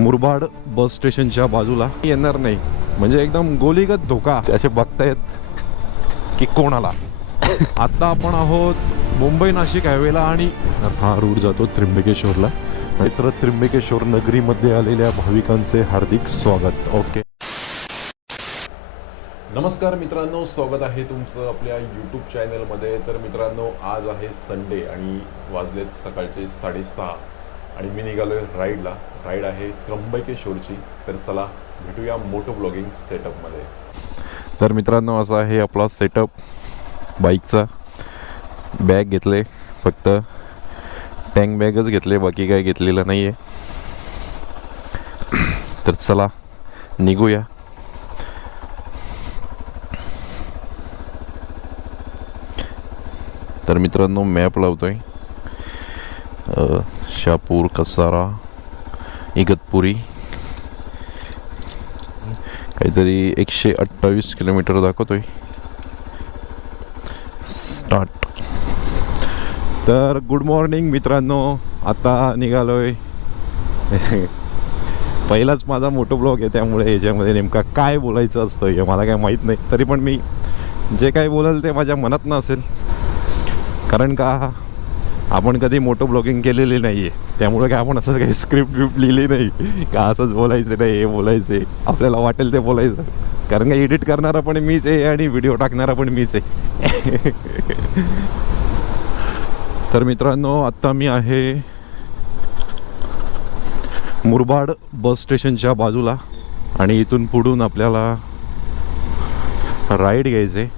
मुरबाड बस स्टेशनच्या बाजूला येणार नाही. म्हणजे एकदम गोलीगत धोका. असे बघतायत की कोणाला. आता आपण आहोत मुंबई नाशिक हायवेला आणि हा रूट जातो त्र्यंबकेश्वरला. मित्र त्र्यंबकेश्वर नगरीमध्ये आलेल्या भाविकांचे हार्दिक स्वागत. ओके. नमस्कार मित्रांनो स्वागत आहे तुमचं आपल्या यूट्यूब चॅनलमध्ये तर मित्रांनो आज आहे संडे आणि वाजलेत सकाळचे साडेसहा. आणि मी निघालोय राईडला. राईड आहे त्र्यंबकेश्वरची तर चला भेटूया मोटो ब्लॉगिंग सेटअपमध्ये. तर मित्रांनो असा आहे आपला सेटअप. बाईकचा बॅग घेतले फक्त टँक बॅगच घेतले बाकी काय घेतलेलं नाही आहे तर चला निघूया. तर मित्रांनो मॅप लावतोय. शापूर कसारा इगतपुरी काहीतरी एकशे अठ्ठावीस किलोमीटर दाखवतोय स्टार्ट तर गुड मॉर्निंग मित्रांनो आता निघालोय पहिलाच माझा मोठो ब्लॉग आहे त्यामुळे याच्यामध्ये नेमका काय बोलायचं असतं हे मला काय माहीत नाही. तरी पण मी जे काय बोलाल ते माझ्या मनात नसेल कारण का आपण कधी मोठं ब्लॉगिंग केलेली नाही आहे त्यामुळे काय आपण असं काही स्क्रिप्ट विप्ट लिहिली नाही. का असंच बोलायचं नाही हे बोलायचं आहे. आपल्याला वाटेल ते बोलायचं. कारण का एडिट करणारा पण मीच आहे आणि व्हिडिओ टाकणारा पण मीच आहे. तर मित्रांनो आत्ता मी आहे मुरबाड बस स्टेशनच्या बाजूला आणि इथून पुढून आपल्याला राईड घ्यायचे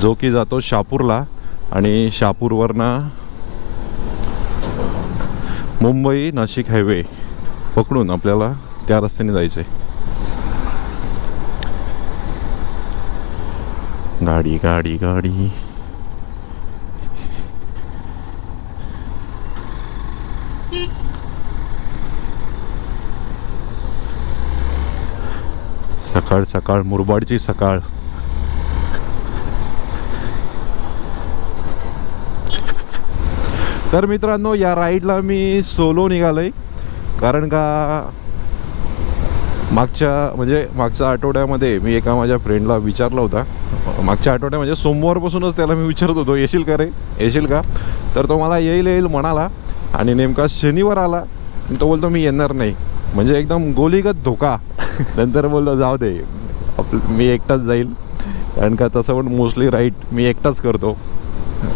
जो की जातो शापूरला. आणि शापूरवरनं मुंबई नाशिक हायवे पकडून आपल्याला त्या रस्त्याने जायचं आहे गाडी गाडी गाडी. सकाळ सकाळ मुरबाडची सकाळ. तर मित्रांनो या राईडला मी सोलो निघालोय. कारण का मागच्या म्हणजे मागच्या आठवड्यामध्ये मी एका माझ्या फ्रेंडला विचारला होता. मागच्या आठवड्या म्हणजे सोमवारपासूनच त्याला मी विचारत होतो येशील का रे? येशील का? तर तो मला येईल येईल म्हणाला. आणि नेमका शनिवार आला तो बोलतो मी येणार नाही. म्हणजे एकदम गोलीगत धोका. नंतर बोललो जाऊ दे. आप मी एकटाच जाईल. कारण का तसं पण मोस्टली राईट मी एकटाच करतो.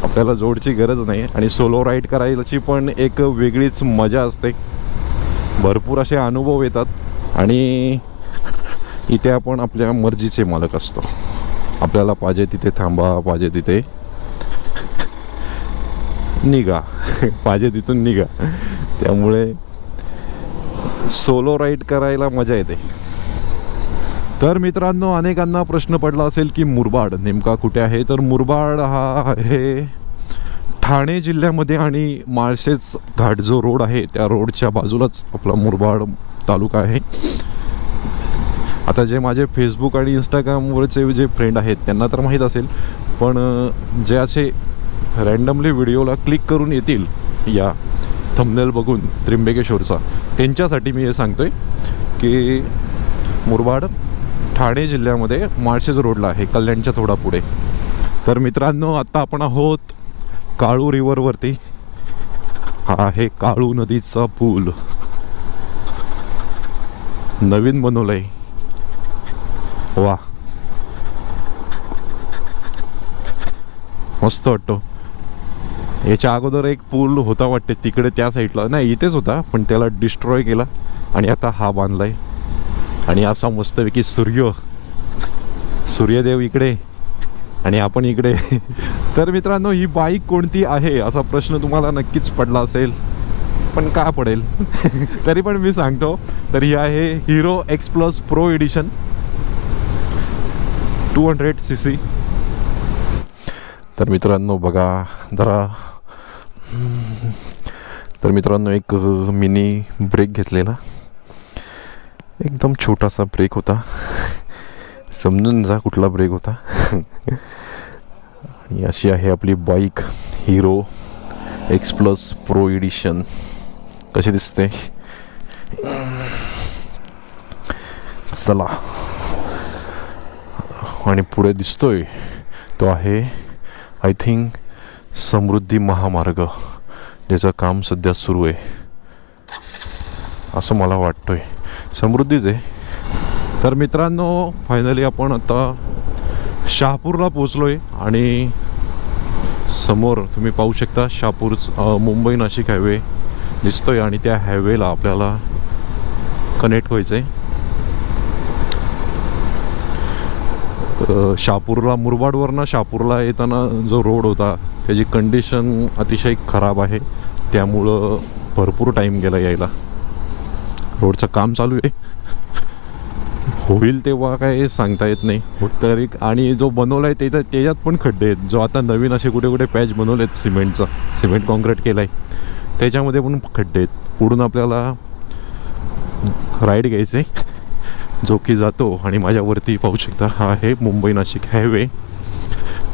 आपल्याला जोडची गरज नाही आणि सोलो राईड करायची पण एक वेगळीच मजा असते. भरपूर असे अनुभव येतात आणि इथे आपण आपल्या मर्जीचे मालक असतो. आपल्याला पाहिजे तिथे थांबा पाहिजे तिथे निघा. पाहिजे तिथून निघा. त्यामुळे सोलो राईड करायला मजा येते. तर मित्रांनो अनेकांना प्रश्न पडला असेल की मुरबाड नेमका कुठे आहे? तर मुरबाड हा हे ठाणे जिल्ह्यामध्ये आणि माळशेज घाट जो रोड आहे त्या रोडच्या बाजूलाच आपला मुरबाड तालुका आहे. आता जे माझे फेसबुक आणि इंस्टाग्रामवरचे जे फ्रेंड आहेत त्यांना तर माहीत असेल पण जे असे रॅन्डमली व्हिडिओला क्लिक करून येतील या थंबनेल बघून त्र्यंबकेश्वरचा त्यांच्यासाठी मी हे सांगतोय की मुरबाड ठाणे जिल्ह्यामध्ये माळशेज रोडला आहे कल्याणच्या थोडा पुढे तर मित्रांनो आत्ता आपण आहोत काळू रिव्हरवरती. हा आहे काळू नदीचा पूल. नवीन बनवलंय. वा. मस्त वाटतो. याच्या अगोदर एक पूल होता वाटते तिकडे त्या साईडला नाही इथेच होता पण त्याला डिस्ट्रॉय केला आणि आता हा बांधलाय. आणि असा मस्तपैकी सूर्य सूर्यदेव इकडे आणि आपण इकडे. तर मित्रांनो ही बाईक कोणती आहे असा प्रश्न तुम्हाला नक्कीच पडला असेल. पण का पडेल? तरी पण मी सांगतो. तर ही आहे Hero Xpulse pro edition two hundred C C तर मित्रांनो बघा जरा. तर मित्रांनो एक मिनी ब्रेक घेतलेला एकदम छोटासा ब्रेक होता. समजून जा कुठला ब्रेक होता. आणि अशी आहे आपली bike Hero Xpulse pro edition कशी दिसते? चला. आणि पुढे दिसतोय तो आहे आय थिंक समृद्धी महामार्ग ज्याचं काम सध्या सुरू आहे. असं मला वाटतोय. समृद्धीच आहे. तर मित्रांनो फायनली आपण आता शहापूरला पोचलो आहे आणि समोर तुम्ही पाहू शकता शहापूर मुंबई नाशिक हायवे दिसतोय आणि त्या हायवेला आपल्याला कनेक्ट व्हायचं आहे अ, शहापूरला मुरबाडवरनं शहापूरला येताना जो रोड होता त्याची कंडिशन अतिशय खराब आहे. त्यामुळं भरपूर टाईम गेला यायला. रोडचं काम चालू आहे. होईल तेव्हा काय सांगता येत नाही. तरी आणि जो बनवला आहे त्याच्यात त्याच्यात पण खड्डे आहेत. जो आता नवीन असे कुठे कुठे पॅच बनवले आहेत सिमेंटचा. सिमेंट कॉन्क्रीट केला आहे त्याच्यामध्ये पण खड्डे आहेत. पुढून आपल्याला राईड घ्यायचे. जो की जातो आणि माझ्यावरती पाहू शकता हा आहे मुंबई नाशिक हायवे.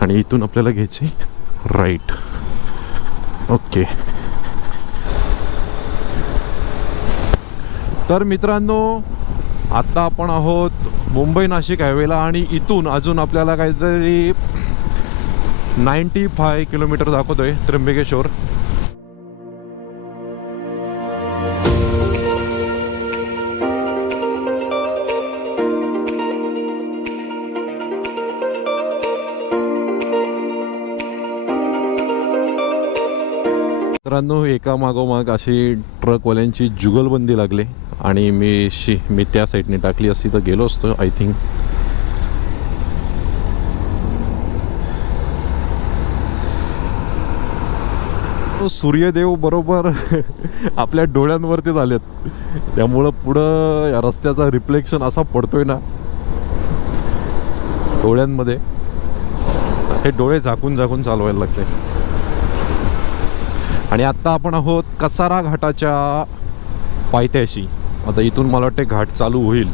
आणि इथून आपल्याला घ्यायचे राईट. ओके. तर मित्रांनो आत्ता आपण आहोत मुंबई नाशिक हायवेला आणि इथून अजून आपल्याला काहीतरी नाईंटी फाय किलोमीटर दाखवतोय त्र्यंबकेश्वर. मित्रांनो एका मागोमाग अशी ट्रकवाल्यांची जुगलबंदी लागली. आणि मी शी मी त्या साईडने टाकली असती तर गेलो असतो आय थिंक सूर्यदेव बरोबर आपल्या डोळ्यांवरती झालेत. त्यामुळं पुढं या रस्त्याचा रिफ्लेक्शन असा पडतोय ना. डोळ्यांमध्ये. हे डोळे झाकून झाकून चालवायला लागते आणि आत्ता आपण आहोत कसारा घाटाच्या पायथ्याशी. आता इथून मला वाटते घाट चालू होईल.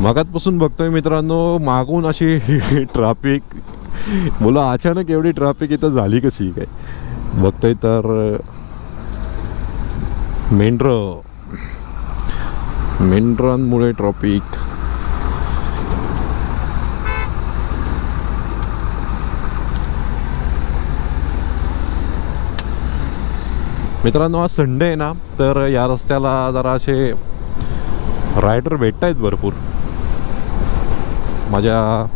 मगातपासून बघतोय मित्रांनो मागून अशी ट्राफिक बोला अचानक एवढी ट्राफिक इथं झाली कशी काय? बघतोय तर मेंढ्र. मेंढ्रांमुळे ट्रॉफिक मित्रांनो आज संडे आहे ना तर या रस्त्याला जरा असे रायडर भेटत आहेत भरपूर. माझ्या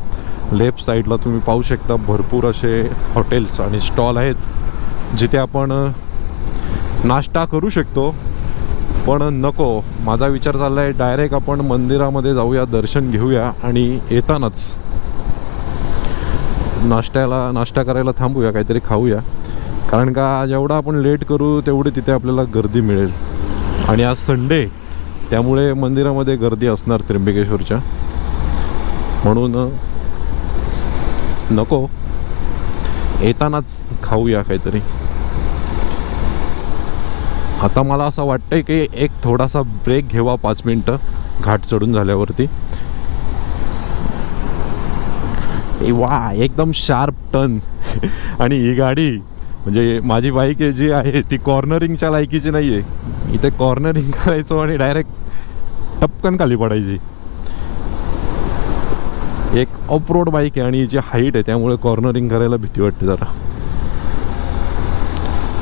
लेफ्ट साईडला तुम्ही पाहू शकता भरपूर असे हॉटेल्स आणि स्टॉल आहेत जिथे आपण नाश्ता करू शकतो. पण नको माझा विचार चालला आहे डायरेक्ट आपण मंदिरामध्ये जाऊया दर्शन घेऊया आणि येतानाच नाश्त्याला नाश्ता करायला थांबूया काहीतरी खाऊया. कारण का जेवढा आपण लेट करू तेवढी तिथे आपल्याला गर्दी मिळेल. आणि आज संडे त्यामुळे मंदिरामध्ये गर्दी असणार त्र्यंबकेश्वरच्या. म्हणून नको. येतानाच खाऊया काहीतरी. आता मला असं वाटतंय की एक थोडासा ब्रेक घेवा पाच मिनटं. घाट चढून झाल्यावरती. वा एकदम शार्प टर्न आणि ही गाडी म्हणजे माझी बाईक आहे जी आहे ती कॉर्नरिंगच्या लायकीची नाही आहे इथे कॉर्नरिंग करायचो आणि डायरेक्ट टपकन खाली पडायची. एक ऑफ रोड बाईक आहे आणि हिची हाईट आहे त्यामुळे कॉर्नरिंग करायला भीती वाटते जरा.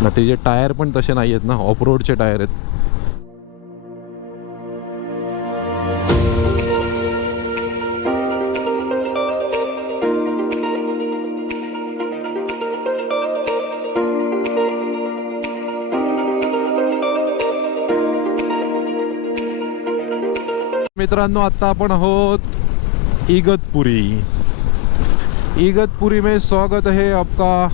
ना तिचे टायर पण तसे नाही आहेत ना ऑफ रोडचे टायर आहेत. मित्रांनो आता आपण आहोत इगतपुरी. इगतपुरी में स्वागत है आपका.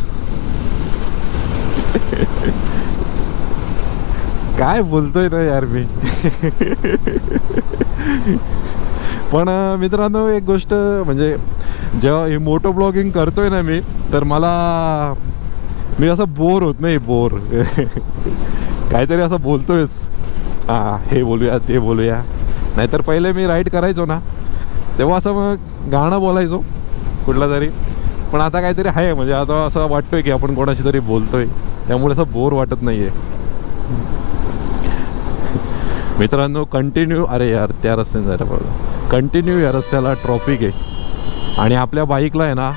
काय बोलतोय ना यार मी. पण मित्रांनो एक गोष्ट म्हणजे जेव्हा हे मोटो ब्लॉगिंग करतोय ना मी तर मला मी असं बोर होत नाही बोर. काहीतरी असं बोलतोयच. हां हे बोलूया ते बोलूया. नाहीतर पहिले मी राईड करायचो ना तेव्हा असं मग गाणं बोलायचो कुठलं तरी. पण आता काहीतरी आहे म्हणजे आता असं वाटतोय की आपण कोणाशी तरी बोलतोय. त्यामुळे असं बोर वाटत नाही आहे मित्रांनो कंटिन्यू अरे यार त्या रस्त्याने जायला पाहिजे. कंटिन्यू या रस्त्याला ट्रॉफिक आहे. आणि आपल्या बाईकला आहे ना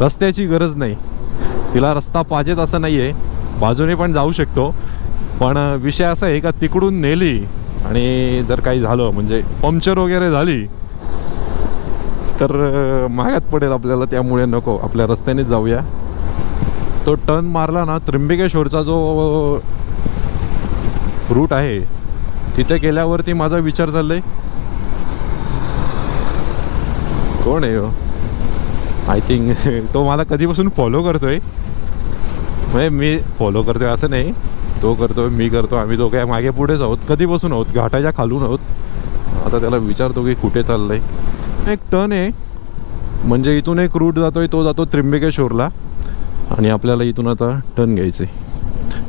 रस्त्याची गरज नाही. तिला रस्ता पाहिजेत असं नाही आहे बाजूने पण जाऊ शकतो. पण विषय असा आहे का तिकडून नेली आणि जर काही झालं म्हणजे पंक्चर वगैरे झाली तर अं, महागात पडेल आपल्याला त्यामुळे नको. आपल्या रस्त्यानेच जाऊया. तो टर्न मारला ना त्र्यंबकेश्वरचा जो रूट आहे तिथे गेल्यावरती माझा विचार चाललाय. कोण आहे हो? आय थिंक तो मला कधीपासून फॉलो करतोय. म्हणजे मी फॉलो करतोय असं नाही. तो करतोय मी करतो आम्ही दोघे मागे पुढेच आहोत. कधीपासून आहोत? घाटाच्या खालून आहोत. आता त्याला विचारतो की कुठे चाललंय? एक टर्न आहे. म्हणजे इथून एक रूट जातोय तो जातो त्र्यंबकेश्वरला. आणि आपल्याला इथून आता टर्न घ्यायचे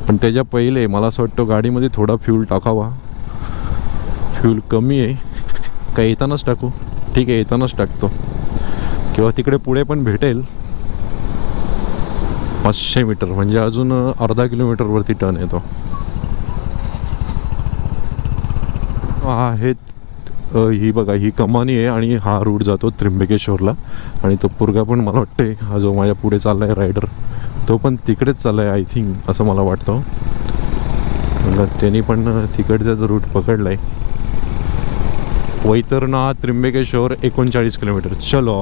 पण त्याच्या पहिले मला असं वाटतं गाडीमध्ये थोडा फ्यूल टाकावा. फ्यूल कमी आहे. का येतानाच टाकू. ठीक आहे येतानाच टाकतो. किंवा तिकडे पुढे पण भेटेल. पाचशे मीटर म्हणजे अजून अर्धा किलोमीटरवरती टर्न येतो हा हे ही बघा ही कमानी आहे आणि हा रूट जातो त्र्यंबकेश्वरला. आणि तो पुरगा पण मला वाटते हा जो माझ्या पुढे चाललाय रायडर तो पण तिकडेच चाललाय आय थिंक असं मला वाटतं. त्यांनी पण तिकडचा रूट पकडलाय. वैतरणा त्र्यंबकेश्वर एकोणचाळीस किलोमीटर. चलो.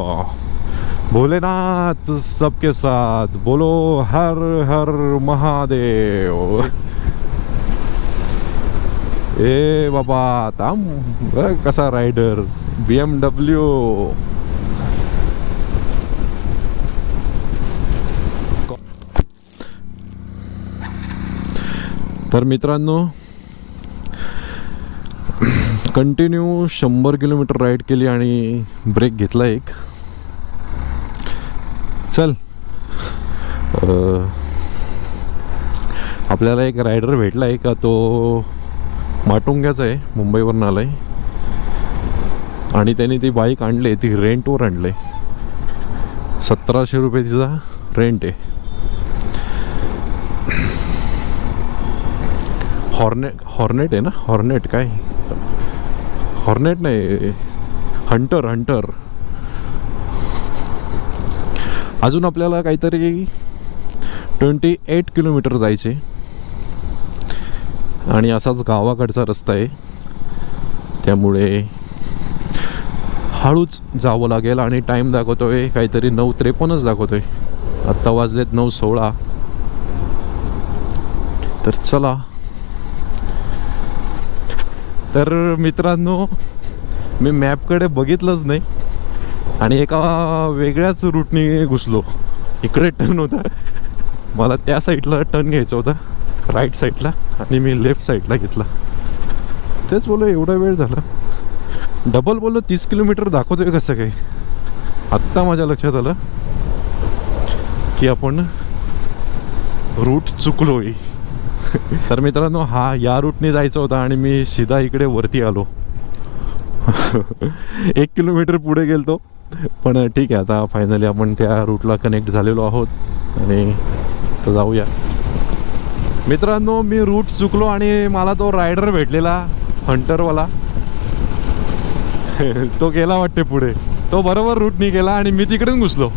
भोलेनाथ सबके साथ बोलो हर हर महादेव। ए बाबा ताम कसा रायडर बी एम डब्ल्यू तर मित्रांनो कंटिन्यू शंभर किलोमीटर राईड केली आणि ब्रेक घेतला एक. चल. आपल्याला एक रायडर भेटला आहे का तो माटुंग्याचा आहे मुंबईवरून आला आहे आणि त्याने ती बाईक आणली ती रेंटवर आणली. सतराशे रुपये तिचा रेंट आहे. हॉर्नेट हॉर्नेट आहे ना? हॉर्नेट काय? हॉर्नेट नाही हंटर हंटर अजून आपल्याला काहीतरी ट्वेंटी एट किलोमीटर जायचे आणि असाच गावाकडचा रस्ता आहे. त्यामुळे हळूच जावं लागेल आणि टाईम दाखवतोय. काहीतरी नऊ त्रेपन्नच दाखवतोय. आत्ता वाजलेत नऊ सोळा. तर चला. तर मित्रांनो मी मॅपकडे बघितलंच नाही. आणि एका वेगळ्याच रूटने घुसलो. इकडे टर्न होता. मला त्या साईडला टर्न घ्यायचा होता. राईट साईडला आणि मी लेफ्ट साईडला घेतला. तेच बोलो एवढा वेळ झाला. डबल बोललो तीस किलोमीटर दाखवतोय कसं काही आत्ता माझ्या लक्षात आलं की आपण रूट चुकलोय. तर मित्रांनो हा या रूटने जायचा होता आणि मी सीधा इकडे वरती आलो. एक किलोमीटर पुढे गेलतो. पण ठीक आहे आता फायनली आपण त्या रूटला कनेक्ट झालेलो आहोत आणि तर जाऊया. मित्रांनो मी रूट चुकलो आणि मला तो रायडर भेटलेला हंटरवाला तो गेला वाटते पुढे. तो बरोबर रूटनी गेला आणि मी तिकडेच घुसलो.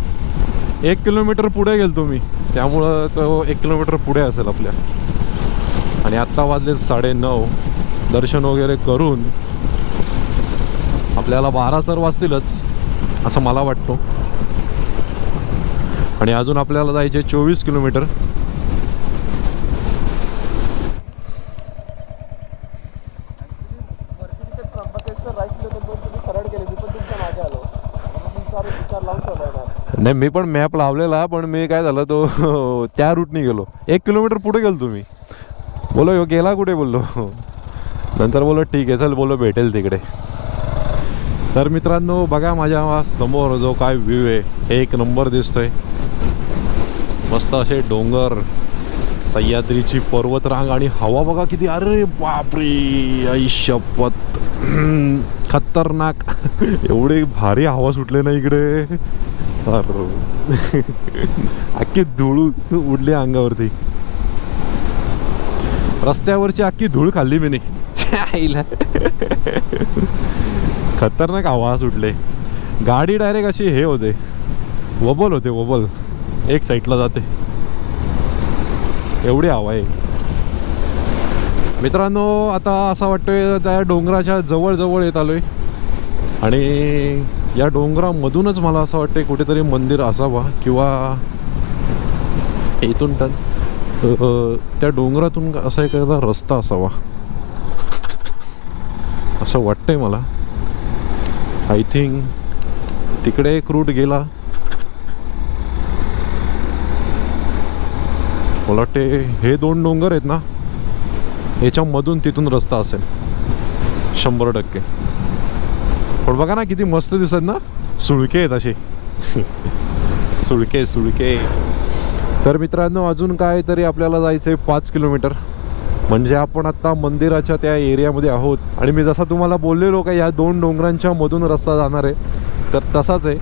एक किलोमीटर पुढे गेलतो मी. त्यामुळं तो एक किलोमीटर पुढे असेल आपल्या. आणि आत्ता वाजले साडे नऊ दर्शन वगैरे करून आपल्याला बारा तर वाजतीलच. असं मला वाटतो. आणि अजून आपल्याला जायचे चोवीस किलोमीटर. नाही मी पण मॅप लावलेला पण मी काय झालं तो त्या रूटनी गेलो. एक किलोमीटर पुढे गेलो तुम्ही. बोलो ह्यो गेला कुठे? बोललो. नंतर बोलो ठीक आहे चल बोलो भेटेल तिकडे. तर मित्रांनो बघा माझ्यासमोर जो काय व्ह्यू आहे एक नंबर दिसतोय. मस्त असे डोंगर सह्याद्रीची पर्वतरांग आणि हवा बघा किती अरे बापरे आई शपथ खतरनाक. एवढी भारी हवा सुटले ना इकडे. अरे. अख्खी धूळ उडली अंगावरती. रस्त्यावरची अख्खी धूळ खाल्ली मी नाही खतरनाक हवा उठले. गाडी डायरेक्ट अशी हे होते. वबल होते वबल. एक साईडला जाते. एवढी हवा आहे. मित्रांनो आता असं वाटतोय त्या डोंगराच्या जवळजवळ येत येत आलोय. आणि या डोंगरामधूनच मला असं वाटतंय कुठेतरी मंदिर असावा किंवा इथून टन त्या डोंगरातून असा एखादा रस्ता असावा. असं वाटतंय मला. आय थिंक तिकडे एक रूट गेला. मला वाटते हे दोन डोंगर आहेत ना याच्यामधून तिथून रस्ता असेल. शंभर टक्के. पण बघा ना किती मस्त दिसत ना. सुळके आहेत असे. सुळके सुळके. तर मित्रांनो अजून काय तरी आपल्याला जायचं आहे पाच किलोमीटर. म्हणजे आपण आत्ता मंदिराच्या त्या एरियामध्ये आहोत. आणि मी जसा तुम्हाला बोललेलो का या दोन डोंगरांच्या मधून रस्ता जाणार आहे तर तसाच आहे.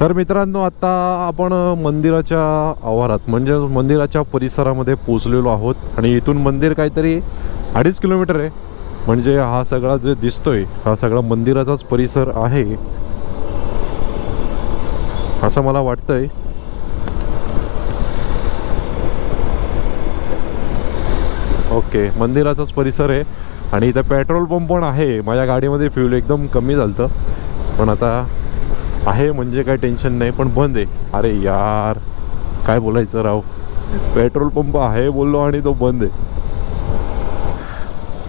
तर मित्रांनो आत्ता आपण मंदिराच्या आवारात म्हणजे मंदिराच्या परिसरामध्ये पोचलेलो आहोत. आणि इथून मंदिर काहीतरी अडीच किलोमीटर आहे. म्हणजे हा सगळा जे दिसतोय हा सगळा मंदिराचाच परिसर आहे असं मला वाटतंय. ओके मंदिराचाच परिसर आहे. आणि इथं पेट्रोल पंप पण आहे. माझ्या गाडीमध्ये फ्यूल एकदम कमी झालं पण आता आहे म्हणजे काय टेन्शन नाही पण बंद आहे. अरे यार काय बोलायचं राव? पेट्रोल पंप आहे बोललो आणि तो बंद आहे.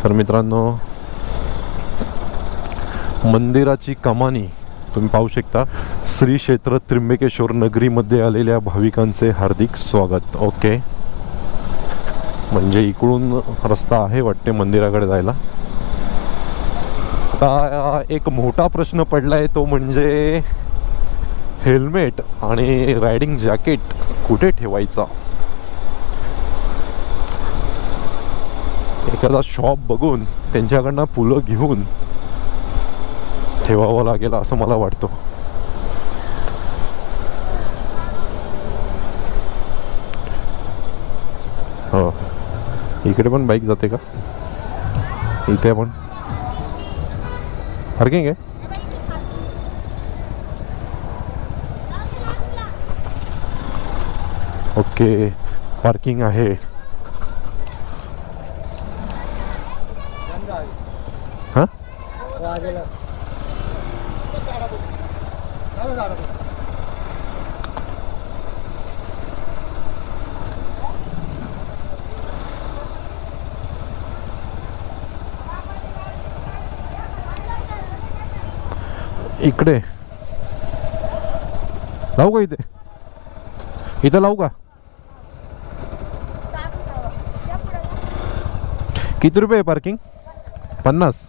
तर मित्रांनो मंदिराची कमानी तुम्ही पाहू शकता. श्री क्षेत्र त्र्यंबकेश्वर नगरीमध्ये आलेल्या भाविकांचे हार्दिक स्वागत. ओके. म्हणजे इकडून रस्ता आहे वाटते मंदिराकडे जायला. आता एक मोठा प्रश्न पडला आहे तो म्हणजे हेल्मेट आणि रायडिंग जॅकेट कुठे ठेवायचा? एखादा शॉप बघून त्यांच्याकडनं फुलं घेऊन ठेवावं लागेल असं मला वाटतं. हो. इकडे पण बाईक जाते का? इथे पण पार्किंग आहे? ओके पार्किंग आहे. हां इकडे. लावू का इथे? इथं लावू का? किती रुपये आहे पार्किंग पन्नास.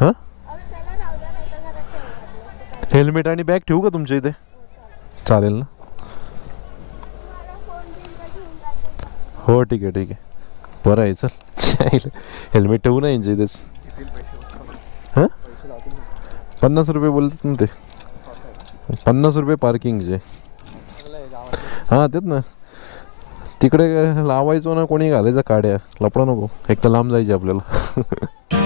हां? हेल्मेट आणि बॅग ठेवू का तुमच्या इथे? चालेल ना. हो ठीक आहे ठीक आहे. बरं आहे चल. हेल्मेट ठेवू ना यांच्या हां पन्नास रुपये बोलतात ना ते. पन्नास रुपये पार्किंगचे हां तेच ना. तिकडे लावायचो ना कोणी घालायचं काड्या. लपडा नको. एक तर लांब जायचे आपल्याला.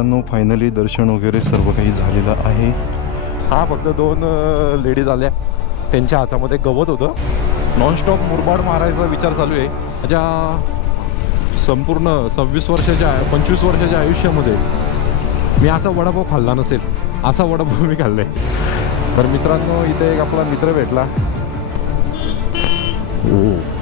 मित्रांनो फायनली दर्शन वगैरे सर्व काही झालेलं आहे. हा फक्त दोन लेडीज आल्या. त्यांच्या हातामध्ये गवत होतं. नॉनस्टॉप मुरबाड मारायचा विचार चालू आहे. माझ्या संपूर्ण सव्वीस वर्षाच्या पंचवीस वर्षाच्या आयुष्यामध्ये मी असा वडापाव खाल्ला नसेल. असा वडापाव मी खाल्ला आहे तर मित्रांनो इथे एक आपला मित्र भेटला. ओ.